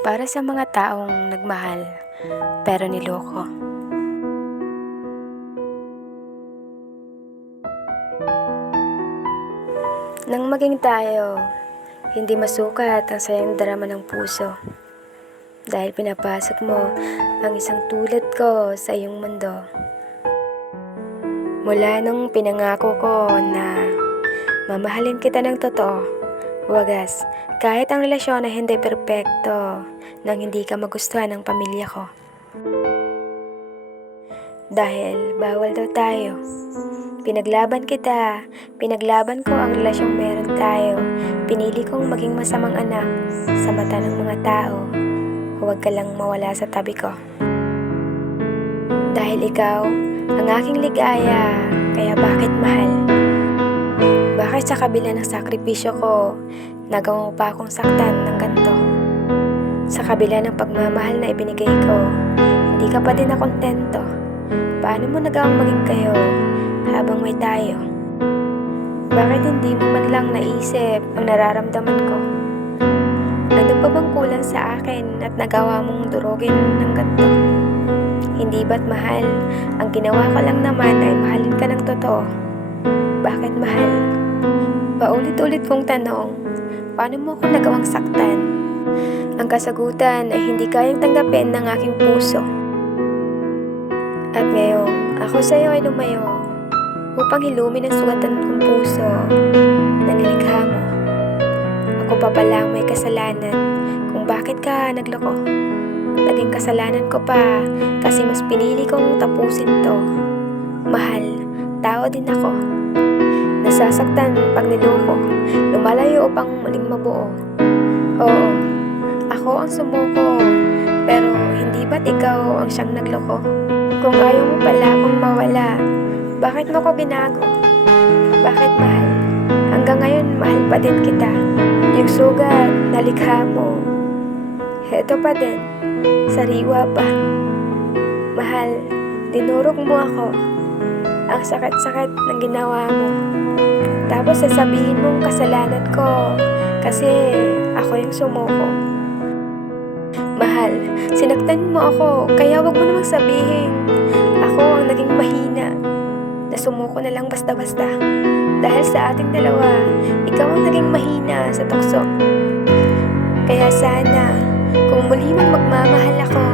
Para sa mga taong nagmahal pero niloko. Nang maging tayo, hindi masukat ang sayang drama ng puso. Dahil pinapasok mo ang isang tulad ko sa iyong mundo. Mula nung pinangako ko na mamahalin kita ng totoo, wagas, kahit ang relasyon ay hindi perpekto nang hindi ka magustuhan ng pamilya ko. Dahil bawal daw tayo. Pinaglaban kita, pinaglaban ko ang relasyong meron tayo. Pinili kong maging masamang anak sa mata ng mga tao. Huwag ka lang mawala sa tabi ko. Dahil ikaw ang aking ligaya, kaya bakit mahal? Bakit sa kabila ng sakripisyo ko, nagawa mo pa akong saktan ng ganito? Sa kabila ng pagmamahal na ibinigay ko, hindi ka pa din nakontento. Paano mo nagawang maging kayo habang may tayo? Bakit hindi mo man lang naisip ang nararamdaman ko? Ano pa bang kulang sa akin at nagawa mong durugin ng ganito? Hindi ba't mahal? Ang ginawa ko lang naman ay mahalin ka ng totoo. Bakit mahal? Paulit-ulit kong tanong, paano mo ako nagawang saktan? Ang kasagutan ay hindi kayang tanggapin ng aking puso. At ngayon, ako sa iyo ay lumayo upang hilumin ang sugatan kong puso na nilikha mo. Ako pa pala ang may kasalanan kung bakit ka nagloko. Naging kasalanan ko pa kasi mas pinili kong tapusin to. Mahal, tao din ako. Nasasaktan pag niloko, lumalayo upang muling mabuo. Oo, ako ang sumuko, pero hindi ba't ikaw ang siyang nagloko? Kung ayaw mo pala akong mawala, bakit mo ko ginago? Bakit mahal? Hanggang ngayon mahal pa din kita. Yung sugat na likha mo, heto pa din, sariwa pa. Mahal, dinurog mo ako. Ang sakit-sakit ng ginawa mo. Tapos sasabihin mong kasalanan ko kasi ako yung sumuko. Mahal, sinaktan mo ako, kaya wag mo namang sabihin ako ang naging mahina na sumuko na lang basta-basta. Dahil sa ating dalawa, ikaw ang naging mahina sa tukso. Kaya sana, kung muli mang magmamahal ako,